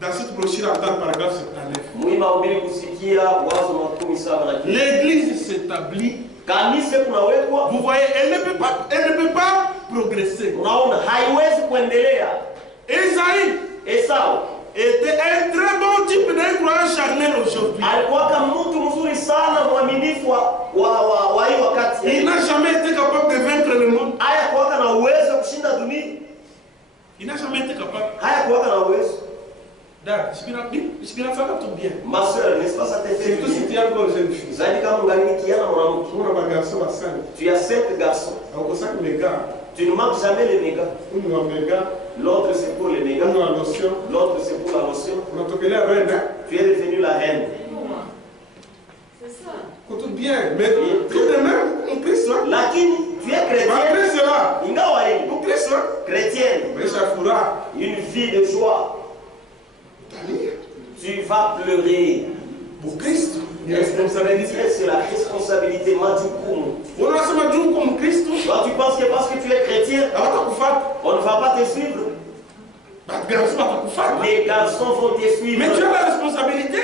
Dans cette brochure, dans le paragraphe 79, l'église s'établit. Vous voyez, elle ne peut pas progresser. Ésaü était un très bon type d'un croyant charnel aujourd'hui. Il n'a jamais été capable de vaincre le monde. Il n'a jamais été capable. Ma soeur, n'est-ce pas ça t'est fait? Surtout si tu es encore jeune fille. Tu as 7 garçons. Tu ne manques jamais les mégas. L'autre c'est pour les mégas. L'autre c'est pour la lotion. Tu es devenue la reine. C'est ça. Écoute bien, mais tout de même, on prie ça. Lakini, tu es chrétienne. Malgré cela, Ingawa on prie ça. chrétienne. Mais ça fera. Une vie de joie. Tu vas pleurer. Pour Christ. C'est la responsabilité. On a ce matin comme Christ. Toi, tu penses que parce que tu es chrétien, on ne va pas te suivre. Les garçons vont te suivre. Mais tu as la responsabilité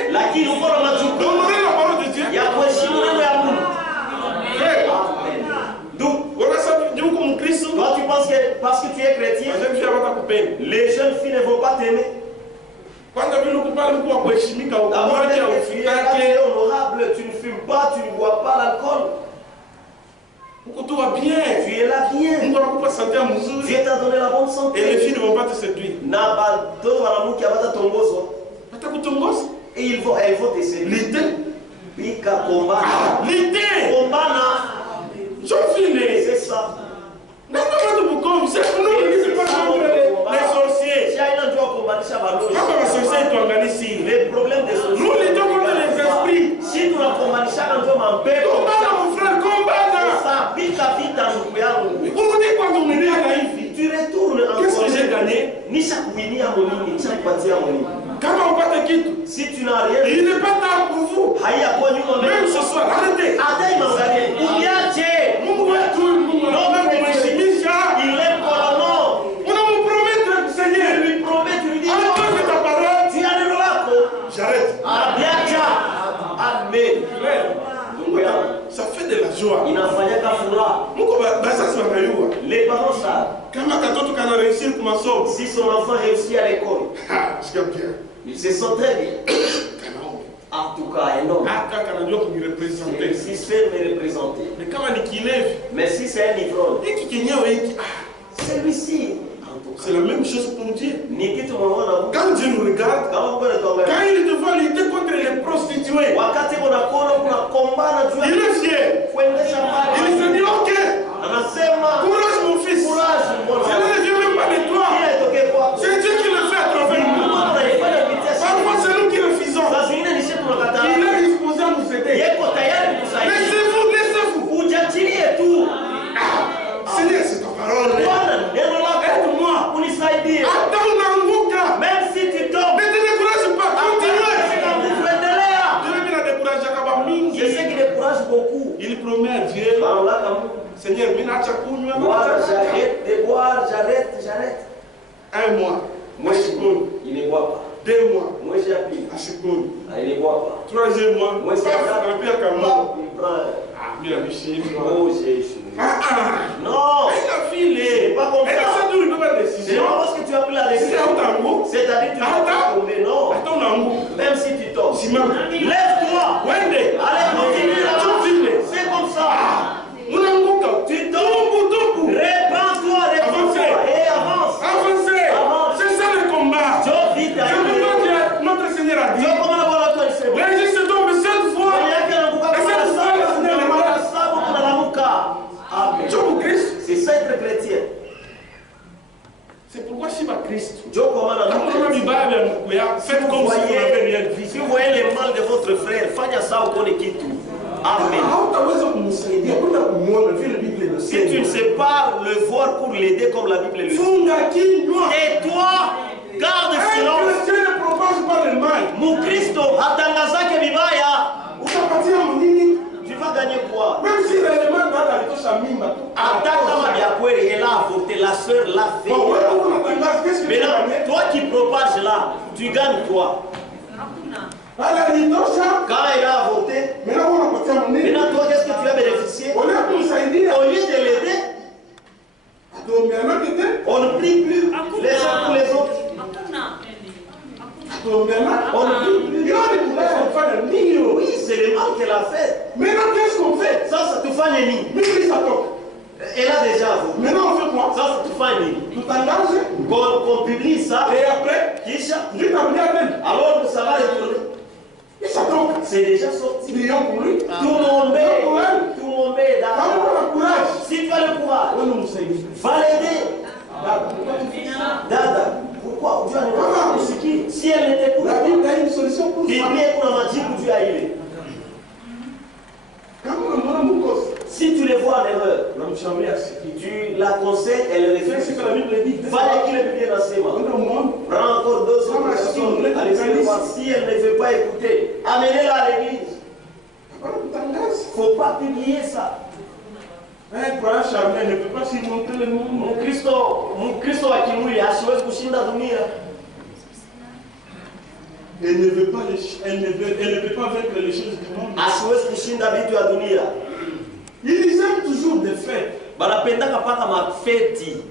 d'honorer la parole de Dieu. Comme Christ. Toi, tu penses que parce que tu es chrétien, les jeunes filles ne vont pas t'aimer. D'abord, tu es honorable, tu ne fumes pas, tu ne bois pas l'alcool. Tout va bien. Tu es là bien. Dieu t'a donné la bonne santé. Et les filles ne vont pas te séduire. Et elles vont te séduire. L'idée. C'est ça. C'est pour nous, c'est pas les sorciers. Les problèmes des sorciers. Nous luttons contre les esprits. Si nous combat mon frère, combat. Vous dites quand on est né à Naïfi, tu retournes en qu'est-ce que j'ai gagné? Quand on part de quitte, si tu n'as rien, il n'est pas tard pour vous. Même ce soir, arrêtez. Il est colonel. On a me promettre, Seigneur. Tu lui promets, tu lui dis non. Ta parole. Tu as le droit. J'arrête. Amen. Ça fait de la joie. Les parents savent. Quand réussi pour si son enfant réussit à l'école, il se sent très bien. En tout cas, un homme. Si c'est me représenter. Mais si c'est un ivrogne, celui-ci. C'est la même chose pour Dieu. Quand Dieu nous regarde, quand il te voit lutter contre les prostituées, il est fier. Il se dit ok. Courage mon fils. Je ne viens même pas de toi. C'est Dieu qui le fait à travers nous. Parfois c'est nous qui le faisons. Il est disposé à nous aider. Laissez-vous. Seigneur, c'est ta parole. Aide-moi. Attends, même si tu tombes, ne te décourage pas. Continue. Je sais qu'il décourage beaucoup. Il promet à Dieu, Seigneur, j'arrête de boire, j'arrête. 1 mois, moi il ne boit pas. 2 mois, moi j'appuie. Il ne boit pas. 3e mois, moi c'est il prend. Oh Jésus. Non, il n'est pas comme ça. C'est pas parce que tu as pris la décision. C'est-à-dire que tu vas tomber. Non. Même si tu tombes. Lève-toi. Allez, continue. C'est comme ça. Tu tombes. Répands-toi. Et avance. C'est ça le combat. Notre Seigneur a dit. Les justes tombent 7 fois. C'est ça être chrétien. C'est pourquoi si ma Christ. Si vous voyez les mal de votre frère, faites ça au Konekitu. Amen. Si tu ne sais pas le voir pour l'aider comme la Bible le dit, et toi, garde silence. Ne propage pas le mal. Mukristo hatangazake vibaya. Utapatia mnini? Tu gagnes quoi? Quand il a avorté, maintenant toi, qu'est-ce que tu as bénéficié? Au lieu de l'aider, on ne prie plus les uns pour les autres. On ne prie plus les uns pour les autres. Oui, c'est le mal qu'elle a fait. Maintenant, qu'est-ce qu'on fait? Ça te fait un ennemi. Elle a déjà avoué. Maintenant, on fait quoi? Ça te fait un ennemi. Tout engage. Qu'on publie ça. Et après, alors ça va retourner. C'est déjà sorti. Tout le monde est d'accord. Si tu as le courage, va l'aider. Dada, pourquoi Dieu a dit si elle n'était pour la Bible, il y a une solution pour ça. Dieu a eu. Si tu les vois en erreur, tu la conseilles, elle réfléchit. Fallait qu'il ait bien dans ses mains. Prends encore 2 autres personnes. Allez voir si elle ne veut pas écouter. Amenez-la à l'église. Il ne faut pas publier ça. Un croyant charnel ne peut pas surmonter le monde. Mon Christo wa kimwili hasiwezi kushinda dunia. Elle ne veut pas vaincre les choses du monde. Hasiwezi kushinda vitu ya dunia. Ils aiment toujours des fêtes. Banapendaka paka mafeti.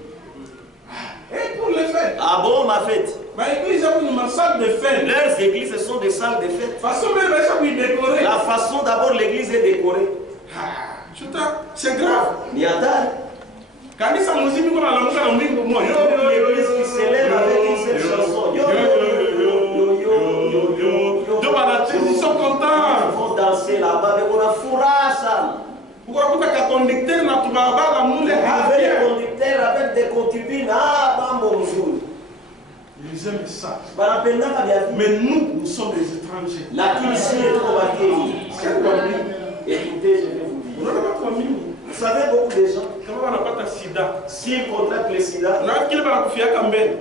Et pour les fêtes. Ah bon, ma fête? L'église est une salle de fêtes. Leurs églises, ce sont des salles de fêtes. La façon d'abord l'église est décorée. C'est grave. Ni hatari. L'église qui s'élève avec une seule chanson. Ils sont contents. Ils vont danser là-bas avec una furaha sana. Avec les conducteurs, avec des concubines, mambo mzuri. Ils aiment ça. Mais nous sommes des étrangers. La Tunisie est trop bâtie. Écoutez, je vais vous dire. Vous savez, beaucoup de gens, s'ils contractent le sida,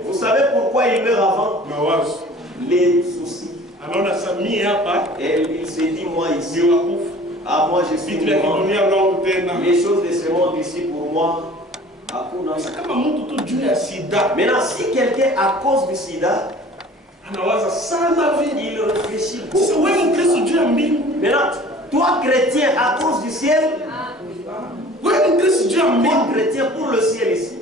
vous savez pourquoi ils meurent avant? Les soucis. Et il s'est dit, moi ici, ah, moi je suis mort. Les choses de ce monde ici pour moi. Maintenant, si quelqu'un, à cause du sida, il réfléchit beaucoup. Maintenant, toi chrétien, à cause du ciel, toi chrétien pour le ciel ici.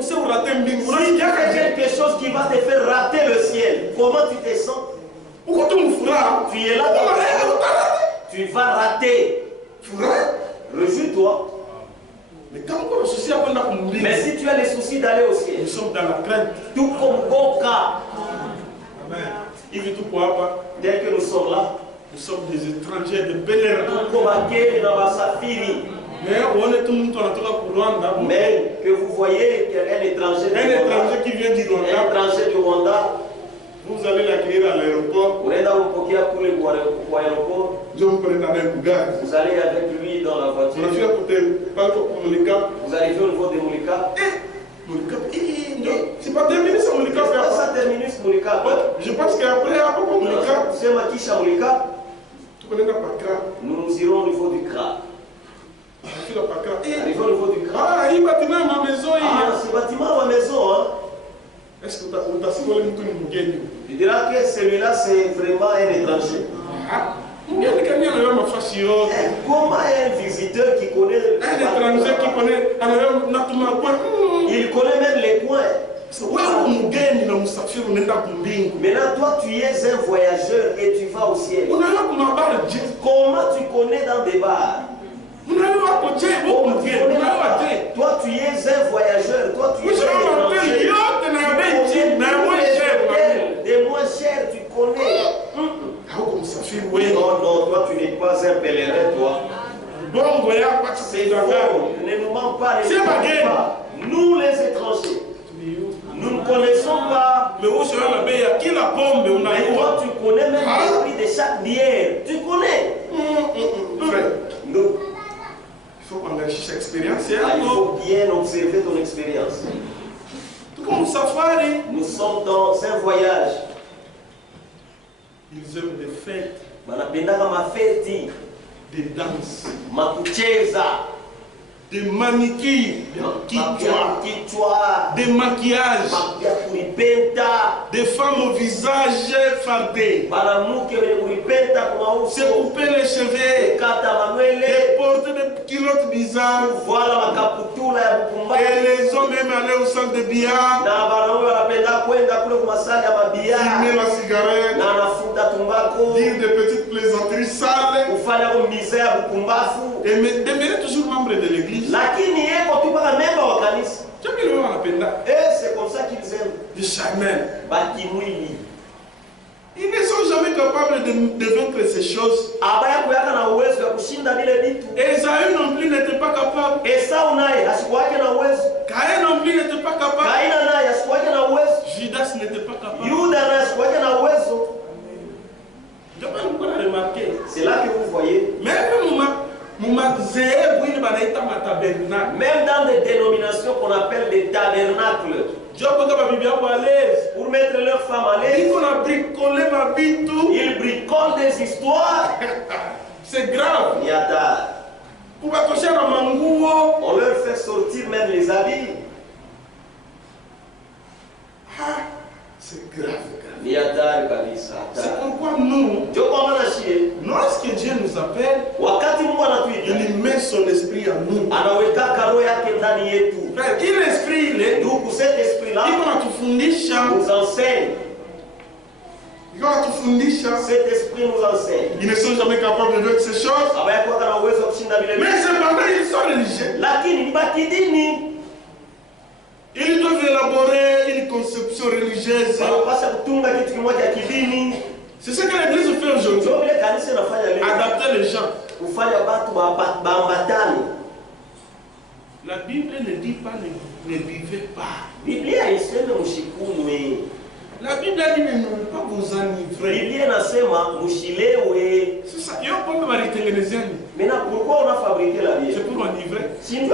S'il y a quelque chose qui va te faire rater le ciel, comment tu te sens? Tu es là, tu vas rater. Réjouis-toi. Mais si tu as les soucis d'aller au ciel, nous sommes dans la crainte. Tout comme Boka. Amen. Dès que nous sommes là, nous sommes des étrangers, des pèlerins. Mais que vous voyez qu'un étranger du Rwanda, vous allez l'accueillir à l'aéroport. Vous allez avec lui dans la voiture. Vous arrivez au niveau de Moulika. C'est pas terminé ça, Moulika. Ça termine Moulika. Je pense qu'après, à propos Moulika, c'est Makisha Moulika. Nous irons au niveau du CRA. Arrivons au niveau du CRA. Ah, il bâtiment ma maison. Ah, ce bâtiment ma maison. Hein. Est-ce que tu as tu diras que celui-là c'est vraiment un étranger. Comment un visiteur qui connaît un étranger qui connaît il connaît même les coins. Maintenant toi tu es un voyageur et tu vas au ciel. Comment tu connais dans des bars? Toi tu es un voyageur, toi tu es un étranger. Des moins chers, tu connais. Non, non, toi tu n'es pas un pèlerin, toi. C'est faux, ne nous mens pas, nous les étrangers. Nous ne connaissons pas. Mais toi tu connais même le prix de chaque bière. Tu connais. Nous. Il faut qu'on enrichisse l'expérience. Il faut bien observer ton expérience. Nous sommes dans un voyage. Ils aiment des fêtes, des danses, des manicures, des maquillages, des femmes au visage fardé, se couper les cheveux, et porter des culottes bizarres, et les hommes même aller au centre de billard, fumer la cigarette, dire des petites plaisanteries sales, et demeurer toujours membre de l'église. Et c'est comme ça qu'ils aiment. De charnel. Ils ne sont jamais capables de vaincre ces choses. Et Esaü non plus n'était pas capable. Caïn non plus n'était pas capable. Judas n'était pas capable. C'est là que vous voyez. Même dans des dénominations qu'on appelle des tabernacles, pour mettre leurs femmes à l'aise, ils bricolent des histoires. C'est grave. On leur fait sortir même les habits. C'est grave. C'est pourquoi nous, lorsque Dieu nous appelle, il met son esprit en nous. Frère, il esprit, cet esprit-là nous enseigne. Cet esprit nous enseigne. Ils ne sont jamais capables de vaincre ces choses. Mais cependant, ils sont religieux. Ils doivent élaborer une conception religieuse. C'est ce que l'église fait aujourd'hui. Adapter les gens. La Bible ne dit pas ne vivez pas. La Bible dit ne pas vous enivrer. C'est ça. Maintenant, pourquoi on a fabriqué la bière? C'est pour enivrer. Si on ne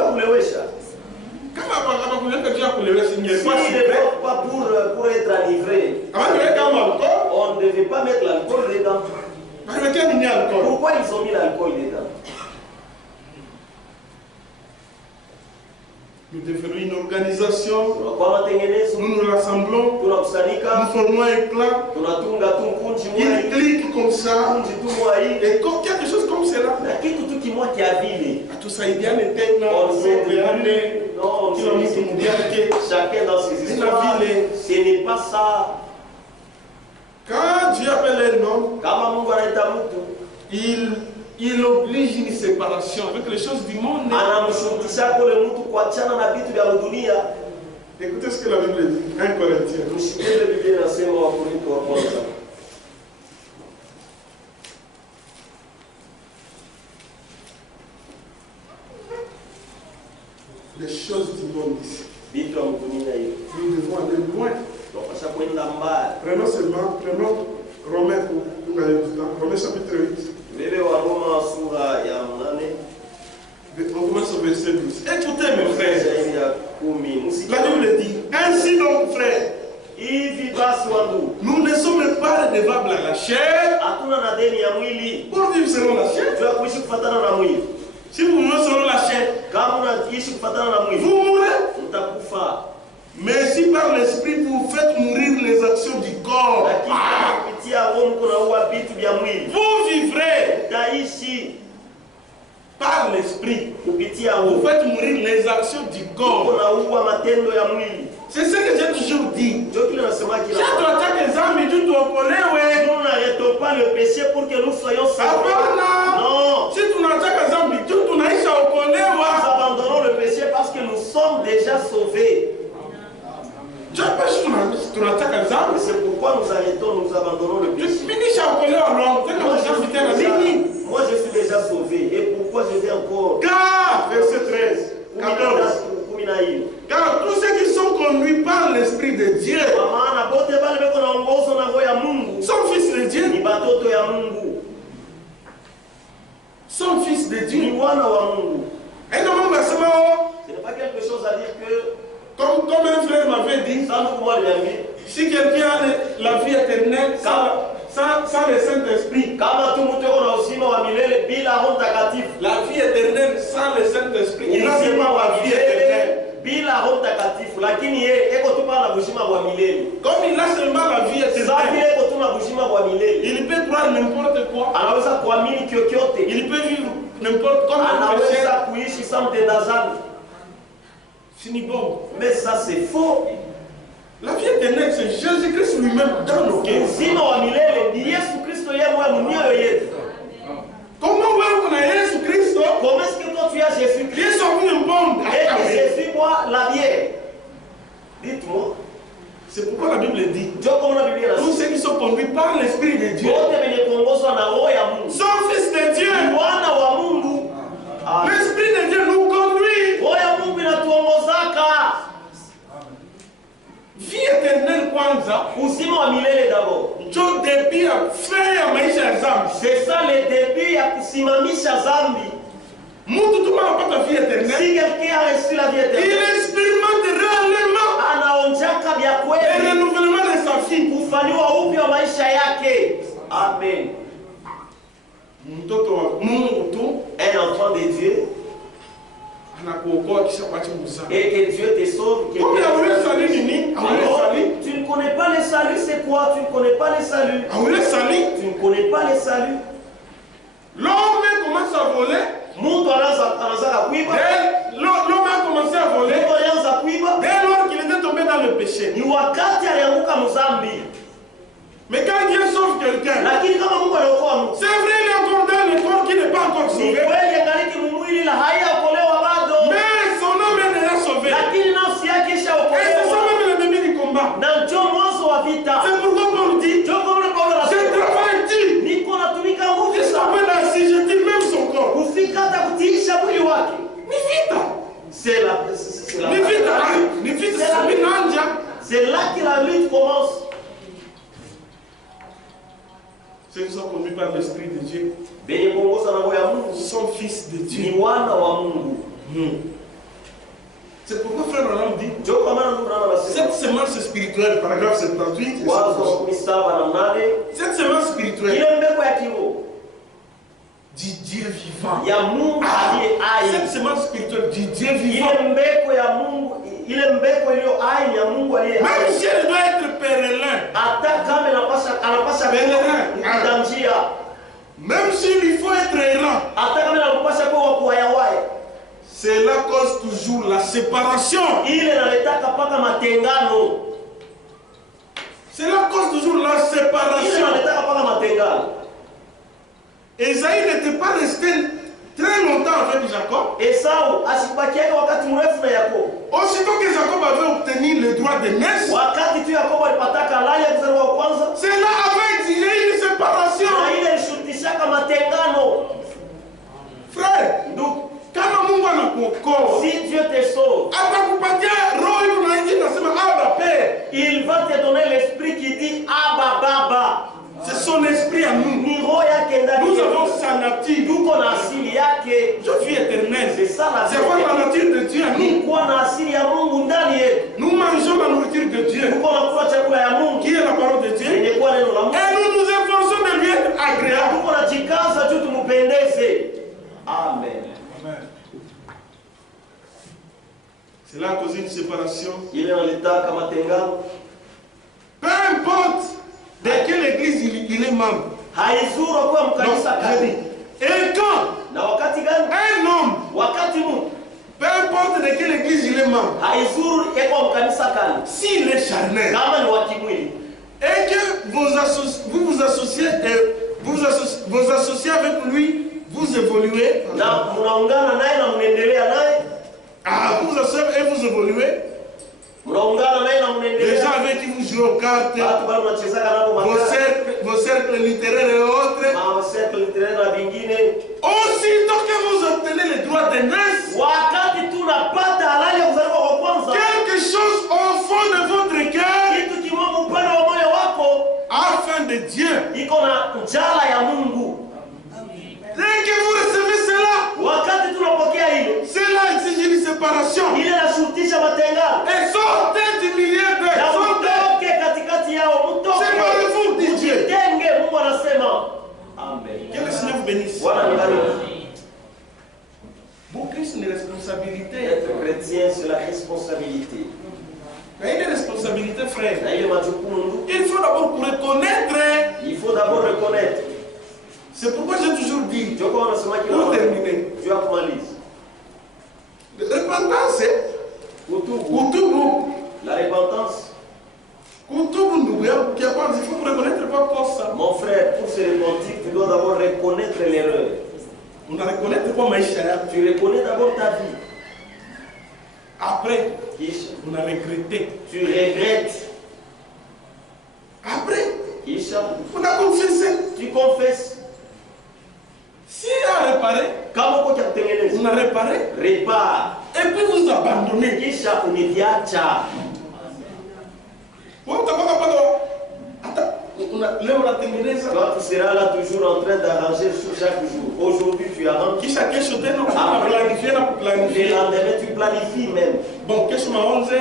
pas pour être enivré, on ne devait pas mettre l'alcool dedans. Pourquoi ils ont mis l'alcool dedans? Nous devenons une organisation, nous nous rassemblons, nous formons un clan, une clique comme ça, et quelque chose comme cela. Tout ça, il y a chacun dans ses histoires, ce n'est pas ça. Quand Dieu appelle un homme, il oblige une séparation avec les choses du monde. Écoutez ce que la Bible dit, 1 Corinthiens. Les choses du monde ici. Nous devons aller loin. Prenons seulement, Romains chapitre 8. On commence au verset 12. Écoutez mes frères. La Bible dit, ainsi donc frères, nous ne sommes pas redevables à la chair pour vivre selon la chair. Si vous mourrez selon la chair, vous mourrez. Mais si par l'esprit vous faites mourir les actions du corps, vous vivrez. Par l'esprit, vous faites mourir les actions du corps. C'est ce que j'ai toujours dit. Si tu attaques les âmes, tu dois connaître. Nous n'arrêtons pas le péché pour que nous soyons sauvés. Non. Si tu n'attaques les âmes, tu n'as pas Nous abandonnons le péché parce que nous sommes déjà sauvés. C'est pourquoi nous arrêtons, nous abandonnons le péché. Moi je suis déjà sauvé. Et pourquoi je vais encore? Car, verset 13, 14. Car tous ceux qui sont conduits par l'Esprit de Dieu sont fils de Dieu. Sont fils de Dieu. Et comment ce n'est pas quelque chose à dire que, comme un frère m'avait dit, si quelqu'un a la vie éternelle sans le Saint-Esprit, la vie éternelle éternelle sans le Saint-Esprit. Il n'a seulement la vie éternelle. Bila Roho Mtakatifu, lakini yeye eko tu pala bushima bwa milele. Comme il a seulement la vie éternelle, eko tu na bushima bwa milele. il peut croire n'importe quoi. Anaweza kuamini kyokyote. Il peut vivre n'importe comment. Anaweza kuishi sans mtenda dhambi. Fini bon. Mais ça c'est faux. La vie éternelle, c'est Jésus-Christ lui-même dans nos cœurs. Uzima wa milele ni Yesu Kristo yeye mwenyewe mnyoyo yetu. Comment on a Jésus-Christ? Comment est-ce que toi tu as Jésus-Christ? Ils sont venus bon. Et Jésus boit la bière. Dites-moi. C'est pourquoi la Bible dit tous ceux qui sont conduits par l'Esprit de Dieu sont fils de Dieu. L'Esprit de Dieu nous conduit. Vie éternelle kwanza. Uzima wa milele d'abord. Ndio début ya fin ya maisha ya zambi. C'est ça le début ya kusimamisha zambi. Mtu tu anapata vie éternelle. Si quelqu'un a reçu la vie éternelle, il expérimente réellement anaonjaka vya kweli. Le renouvellement de sa vie. Kufanywa upya maisha yake. Amen. Mtoto wa Mungu tu, un enfant de Dieu, anakuokoa kisha kuacha mzaa. Et que Dieu te sauve. Tu ne connais pas le salut, c'est quoi? Tu ne connais pas le salut. Tu ne connais pas le salut. L'homme commence à voler. L'homme a commencé à voler. Dès lors qu'il était tombé dans le péché. Mais quand Dieu sauve quelqu'un, c'est vrai, il a accordé le corps qui n'est pas encore sauvé. Mais son âme est déjà sauvée. Et c'est ça même le début du combat. C'est pourquoi Paul dit, je travaille dur. Jusqu'à peine assujetti même son corps. C'est là que la lutte commence. Ceux qui sont conduits par l'Esprit de Dieu sont fils de Dieu. C'est pourquoi frère Abraham dit cette semence spirituelle, paragraphe 78, cette semence spirituelle du Dieu vivant. Cette semence spirituelle du Dieu vivant. Même si elle doit être pèlerin, même s'il faut être errant, cela cause toujours la séparation. Cela cause toujours la séparation. Esaïe n'était pas resté très longtemps avec Jacob. Aussitôt que Jacob avait obtenu le droit de naissance, cela avait exigé une séparation. Frère, kama Mungu anakuokoa, si Dieu te sauve, atakupatia roho ile unaingia nasema Abba Père. Il va te donner l'esprit qui dit Abba Baba. C'est son esprit à nous. Nous avons sa nature. Je suis éternel. C'est ça la vie. C'est la nature de Dieu à nous. Nous mangeons la nourriture de Dieu, qui est la parole de Dieu. Et nous nous efforçons de lui être agréable. Amen. C'est là cause une séparation. Il est dans l'état Kamatenga. Peu importe de quelle église il est membre. Et quand un homme, peu importe de quelle église il est membre, s'il est charnel, et que vous vous associez avec lui, vous évoluez. Vous associez et vous évoluez. Les gens avec qui vous jouez aux cartes, vos cercles littéraires et autres, aussitôt que vous obtenez les droits de naissance, quelque chose au fond de votre cœur, afin de Dieu, dès que vous recevez cela, cela exige une séparation. Et sortez du milieu d'eux. Séparez-vous, dit Dieu. Que le Seigneur vous bénisse. responsabilité. Être chrétien, c'est la responsabilité. Il y a une responsabilité, frère. Il Il faut d'abord reconnaître. Il faut d'abord reconnaître. C'est pourquoi j'ai toujours dit, Pour terminer, repentance, la repentance. il faut reconnaître pas ça. Mon frère, pour se repentir, tu dois d'abord reconnaître l'erreur. On a reconnaître pas Maïcha. Tu reconnais d'abord ta vie. Après, on a regretté. Tu regrettes. Après, on a confessé. Tu confesses. Si on a réparé, on a réparé. Répare. Et puis vous abandonnez. Kisha univiacha. Toi, tu seras là toujours en train d'arranger chaque jour. Aujourd'hui, tu arranges. Le lendemain, tu planifies même. Bon, qu'est-ce que 11h?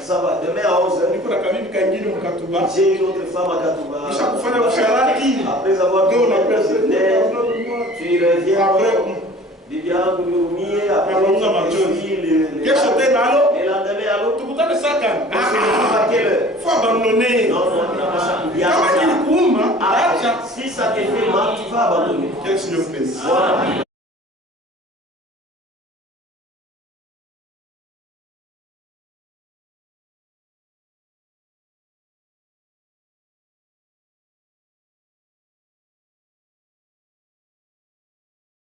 Ça va, demain à 11h. J'ai une autre femme à Katouba. Après avoir fait tu reviens. Le lendemain, alors, à quelle heure? Il faut abandonner. Non, si ça te fait mal, tu vas abandonner. Quel Seigneur bénisse. Voilà.